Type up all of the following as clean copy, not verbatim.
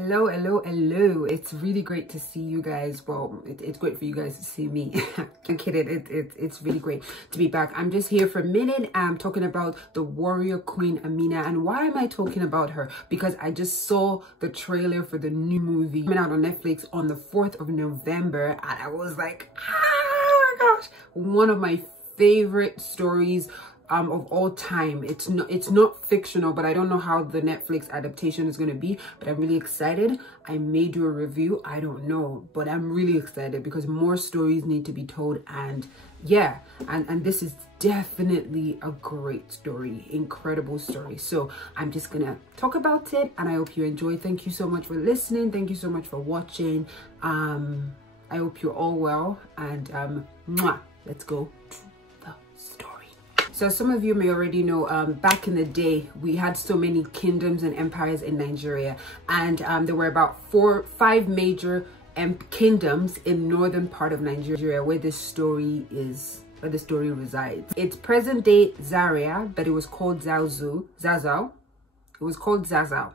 Hello. It's really great to see you guys. Well, it's great for you guys to see me. I'm kidding. It's really great to be back. I'm just here for a minute. I'm talking about the warrior Queen Amina. And why am I talking about her? Because I just saw the trailer for the new movie coming out on Netflix on the 4th of November. And I was like, oh my gosh, one of my favorite stories of all time. It's not fictional, but I don't know how the Netflix adaptation is going to be, but I'm really excited. I may do a review, I don't know, but I'm really excited because more stories need to be told. And yeah, and this is definitely a great story, incredible story. So I'm just gonna talk about it, and I hope you enjoy. Thank you so much for listening. Thank you so much for watching. I hope you're all well, and let's go to the story. So some of you may already know, back in the day, we had so many kingdoms and empires in Nigeria, and there were about 5 major kingdoms in northern part of Nigeria where this story resides. It's present day Zaria, but it was called ZAZZAU. It was called ZAZZAU.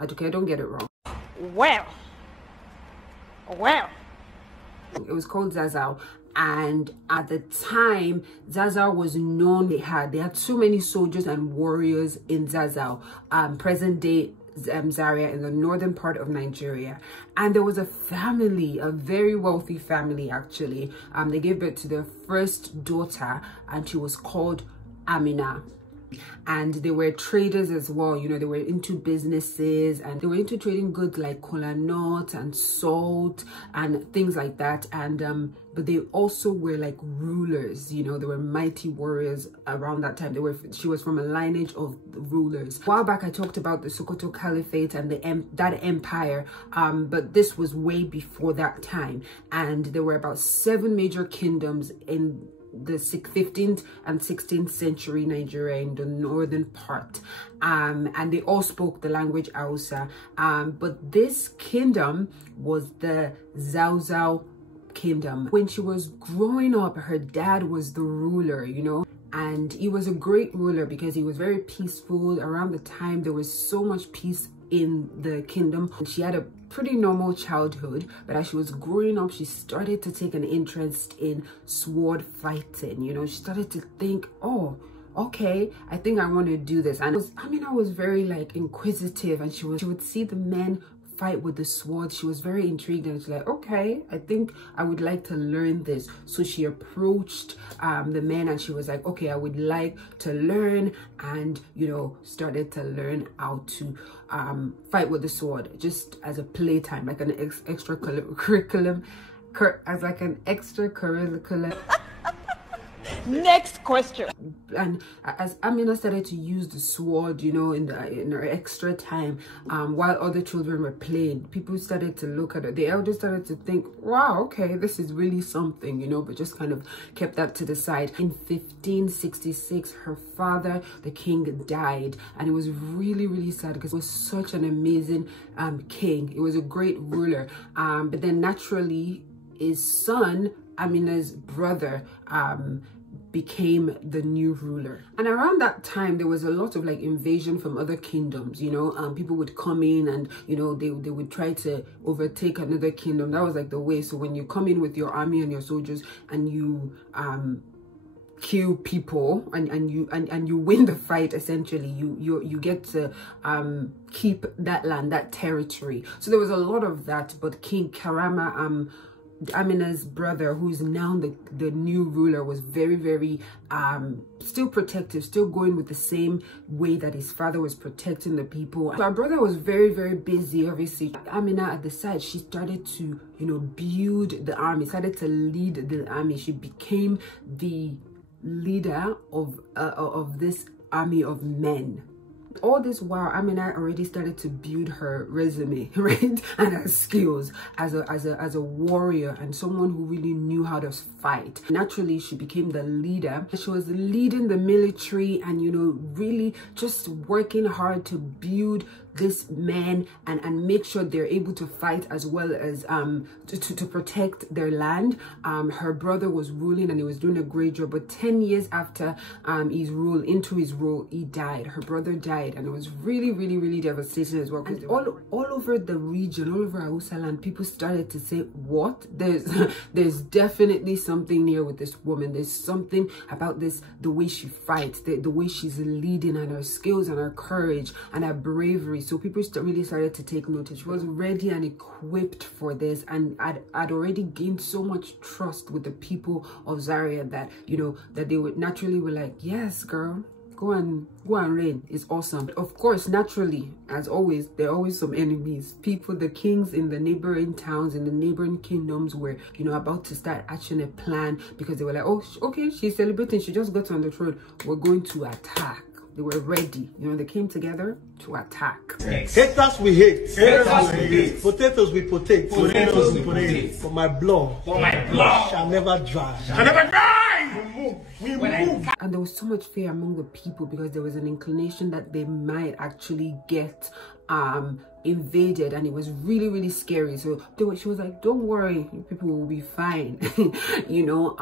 Aduke, don't get it wrong. Well. It was called ZAZZAU. And at the time, ZAZZAU was known. They had so many soldiers and warriors in ZAZZAU, present day Zaria, in the northern part of Nigeria. And there was a family, a very wealthy family actually. They gave birth to their first daughter, and she was called Amina. And they were traders as well, you know. They were into businesses, and they were into trading goods like kola nut and salt and things like that. And but they also were like rulers, you know. They were mighty warriors around that time. She was from a lineage of rulers. A while back I talked about the Sokoto Caliphate and that empire, but this was way before that time. And there were about 7 major kingdoms in the 15th and 16th century Nigeria, in the northern part, and they all spoke the language HAUSA, but this kingdom was the ZAZZAU kingdom. When she was growing up, her dad was the ruler, you know, and he was a great ruler because he was very peaceful. Around the time, there was so much peace in the kingdom. She had a pretty normal childhood, but as she was growing up, she started to take an interest in sword fighting. You know, she started to think, oh, okay, I think I want to do this. And I was very like inquisitive, and she would see the men fight with the sword. She was very intrigued, and she's like, okay, I think I would like to learn this. So she approached the men, and she was like, okay, I would like to learn, and you know, started to learn how to fight with the sword, just as a playtime, like an extracurriculum. Next question. And as Amina started to use the sword, you know, in her extra time, while other children were playing, people started to look at her. The elders started to think, wow, okay, this is really something, you know, but just kind of kept that to the side. In 1566, her father, the king, died, and it was really, really sad because it was such an amazing king. It was a great ruler, but then naturally his son, Amina's brother, became the new ruler. And around that time, there was a lot of like invasion from other kingdoms, you know. People would come in, and you know, they would try to overtake another kingdom. That was like the way. So when you come in with your army and your soldiers, and you kill people, and you win the fight, essentially, you get to keep that land, that territory. So there was a lot of that. But King Karama, Amina's brother, who's now the new ruler, was very still protective, still going with the same way that his father was protecting the people. So our brother was very busy. Obviously, Amina at the side, she started to, you know, build the army, started to lead the army. She became the leader of this army of men. All this while, Amina already started to build her resume, right, and her skills as a warrior and someone who really knew how to fight. Naturally, she became the leader. She was leading the military, and you know, really just working hard to build this men and make sure they're able to fight, as well as to protect their land. Her brother was ruling and he was doing a great job, but 10 years after his rule, he died. Her brother died, and it was really, really, really devastating as well. And all over the region, all over HAUSA land, people started to say, what? There's definitely something here with this woman. There's something about this, the way she fights, the way she's leading, and her skills and her courage and her bravery. So people really started to take notice. She was ready and equipped for this, and I'd already gained so much trust with the people of Zaria that, you know, that they would naturally were like, yes, girl, go and reign. It's awesome. Of course, naturally, as always, there are always some enemies. People, the kings in the neighboring towns, in the neighboring kingdoms, were, you know, about to start hatching a plan, because they were like, oh, okay, she's celebrating, she just got on the throne, we're going to attack. They were ready, you know, they came together to attack. Yes. Haters we hate. Haters we hate. Potatoes we potato. Potatoes we potato. For my blood. For my blood. Shall never dry. Shall never die. We move. And there was so much fear among the people, because there was an inclination that they might actually get invaded, and it was really, really scary. So she was like, don't worry, people will be fine. You know,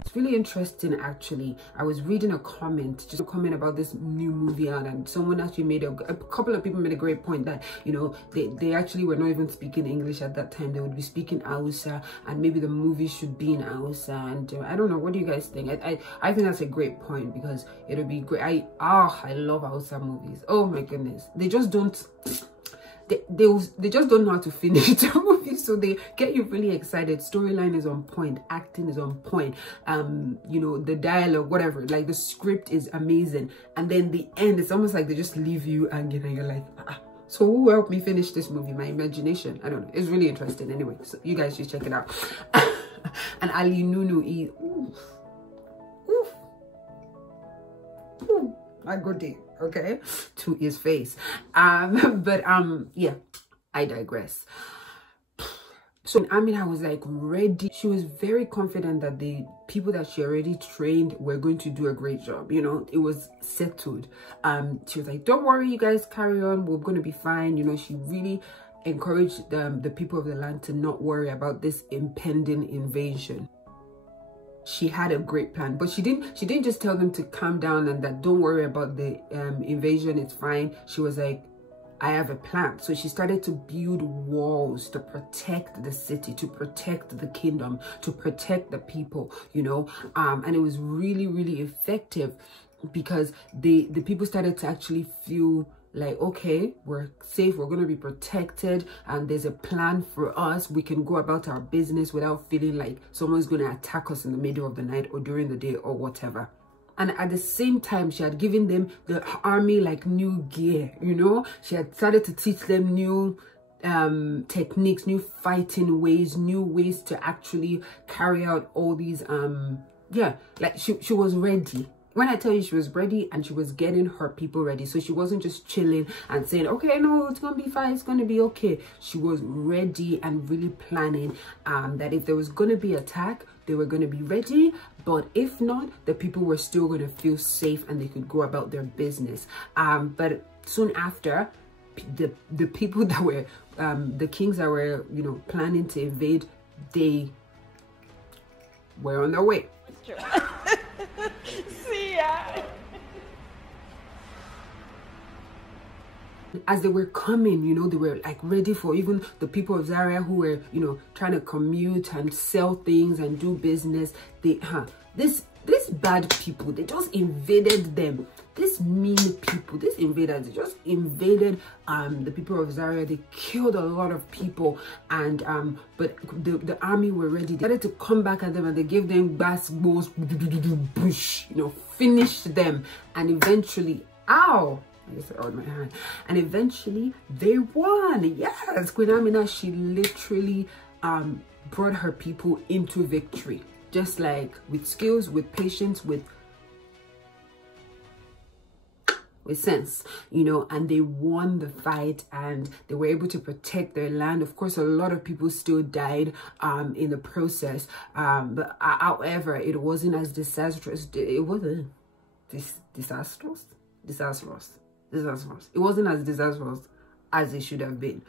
it's really interesting. Actually, I was reading a comment about this new movie out, and someone actually made a couple of people made a great point that, you know, they actually were not even speaking English at that time. They would be speaking HAUSA, and maybe the movie should be in HAUSA. And I don't know, what do you guys think? I think that's a great point, because it'll be great. I love HAUSA movies. Oh my goodness, they just don't they just don't know how to finish the movie, so they get you really excited. Storyline is on point, acting is on point, you know, the dialogue, whatever, like the script is amazing, and then the end, it's almost like they just leave you hanging, and you're like, so who helped me finish this movie? My imagination? I don't know. It's really interesting. Anyway, so you guys should check it out. And Ali Nunu, a good day, okay, to his face. Yeah, I digress. So Amina was like ready. She was very confident that the people that she already trained were going to do a great job. You know, it was settled. She was like, don't worry, you guys, carry on, we're going to be fine. You know, she really encouraged the people of the land to not worry about this impending invasion. She had a great plan, but she didn't just tell them to calm down and that don't worry about the invasion, it's fine. She was like, I have a plan. So she started to build walls to protect the city, to protect the kingdom, to protect the people, you know, and it was really, really effective, because the people started to actually feel like, okay, we're safe, we're going to be protected, and there's a plan for us. We can go about our business without feeling like someone's going to attack us in the middle of the night or during the day or whatever. And at the same time, she had given them, the army, like new gear, you know. She had started to teach them new techniques, new fighting ways, new ways to actually carry out all these yeah, like she was ready. When I tell you she was ready, and she was getting her people ready. So she wasn't just chilling and saying, okay, no, it's going to be fine, it's going to be okay. She was ready and really planning that if there was going to be attack, they were going to be ready. But if not, the people were still going to feel safe and they could go about their business. But soon after, the people that were, the kings that were, you know, planning to invade, they were on their way. As they were coming, you know, they were like ready for even the people of Zaria who were, you know, trying to commute and sell things and do business. They these bad people, they just invaded them. These mean people, these invaders, they just invaded the people of Zaria. They killed a lot of people, and but the army were ready. They started to come back at them, and they gave them bass balls, bush, you know, finished them, and eventually, ow, I guess I my hand, and eventually they won. Yes, Queen Amina, she literally brought her people into victory, just like with skills, with patience, with sense, you know, and they won the fight, and they were able to protect their land. Of course, a lot of people still died in the process, but however, it wasn't as disastrous. It wasn't disastrous. It wasn't as disastrous as it should have been.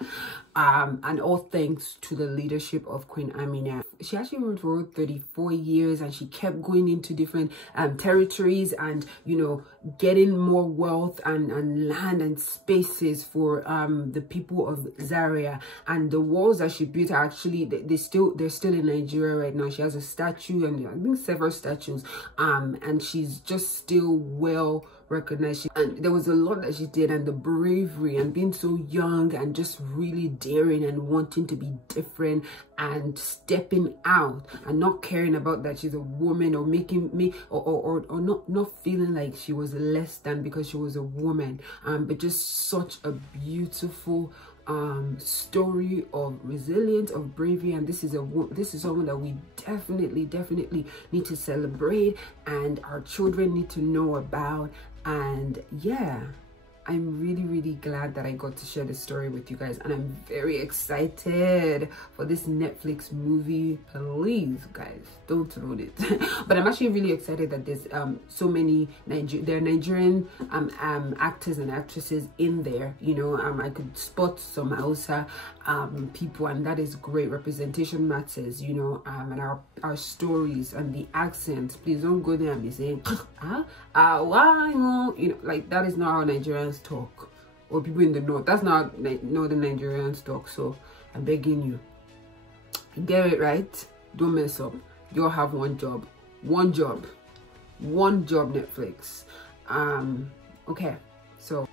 And all thanks to the leadership of Queen Amina. She actually ruled for 34 years, and she kept going into different territories and, you know, getting more wealth and land and spaces for the people of Zaria. And the walls that she built are actually, they're still in Nigeria right now. She has a statue, and I think several statues, and she's just still well recognized. And there was a lot that she did, and the bravery and being so young and just really daring and wanting to be different and stepping out and not caring about that she's a woman, or making me or not feeling like she was less than because she was a woman, but just such a beautiful story of resilience, of bravery. And this is someone that we definitely need to celebrate, and our children need to know about. And yeah, I'm really glad that I got to share this story with you guys, and I'm very excited for this Netflix movie. Please guys, don't ruin it. But I'm actually really excited that there's so many Nigerian actors and actresses in there. You know, I could spot some HAUSA people, and that is great. Representation matters, you know, and our stories and the accents. Please don't go there and be saying why, you know, like that is not how Nigerians talk, or people in the north. That's not northern Nigerians talk. So I'm begging you, get it right. Don't mess up. You all have one job, Netflix. Okay, so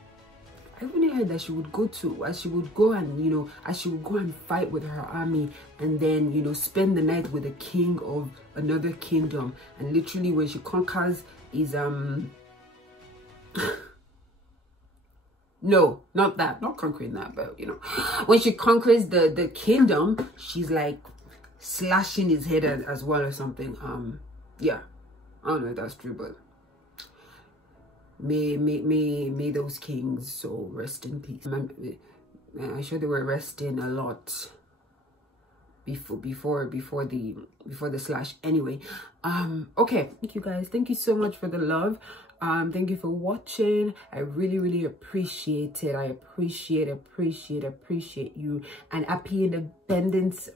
I really heard that she would go and, you know, as she would go and fight with her army, and then, you know, spend the night with the king of another kingdom. And literally when she conquers is no, not conquering that, but you know, when she conquers the kingdom, she's like slashing his head as well or something. Yeah, I don't know if that's true, but may those kings so rest in peace. I'm sure they were resting a lot before the slash. Anyway, okay, thank you guys, thank you so much for the love. Thank you for watching. I really appreciate it. I appreciate you. And happy Independence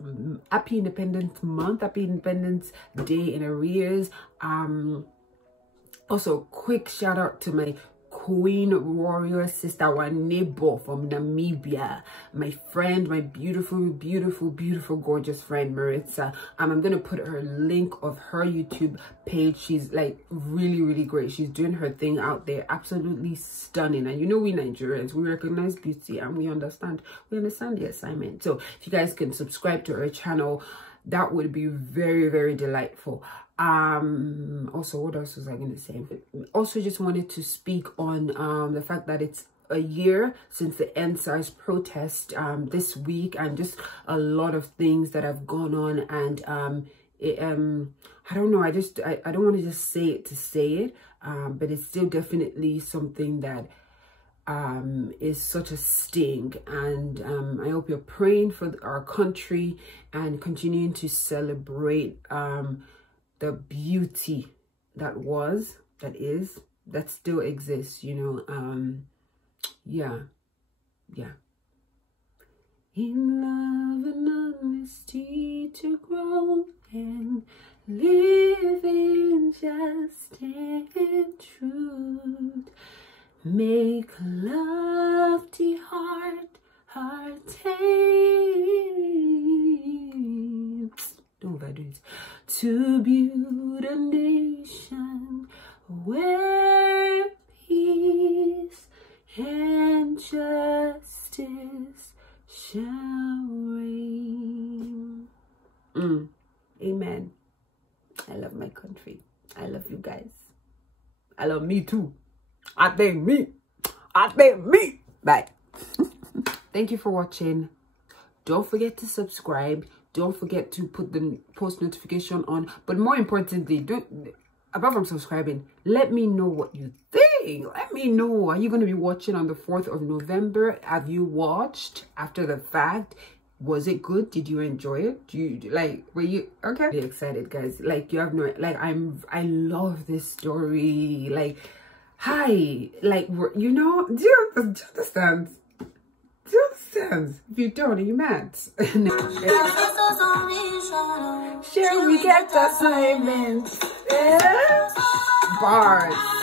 Month, happy Independence Day in arrears. Also, quick shout out to my Queen warrior sister, our neighbor from Namibia, my friend, my beautiful gorgeous friend MERITZA. I'm gonna put her link of her YouTube page. She's like really great. She's doing her thing out there, absolutely stunning. And you know, we Nigerians, we recognize beauty and we understand the assignment. So if you guys can subscribe to her channel, that would be very delightful. Also, what else was I gonna say? Also, just wanted to speak on the fact that it's a year since the EndSARS protest this week, and just a lot of things that have gone on. And I don't know, I don't want to just say it to say it, but it's still definitely something that is such a sting. And I hope you're praying for our country and continuing to celebrate the beauty that still exists, you know. Yeah. In love and honesty to grow and live in justice and truth. Make love the heart tame. Don't overdo it. To build a nation where peace and justice shall reign. Amen. I love my country. I love you guys. I love me too. I think me. Bye. Thank you for watching. Don't forget to subscribe. Don't forget to put the post notification on. But more importantly, apart from subscribing, let me know what you think. Let me know. Are you going to be watching on the 4th of November? Have you watched after the fact? Was it good? Did you enjoy it? Were you okay? Really excited, guys. Like, you have no, like, I love this story. Like, hi, like, you know, do you understand? Do you questions. If you don't, you mad. Shall we get assignments? Yeah. Bars.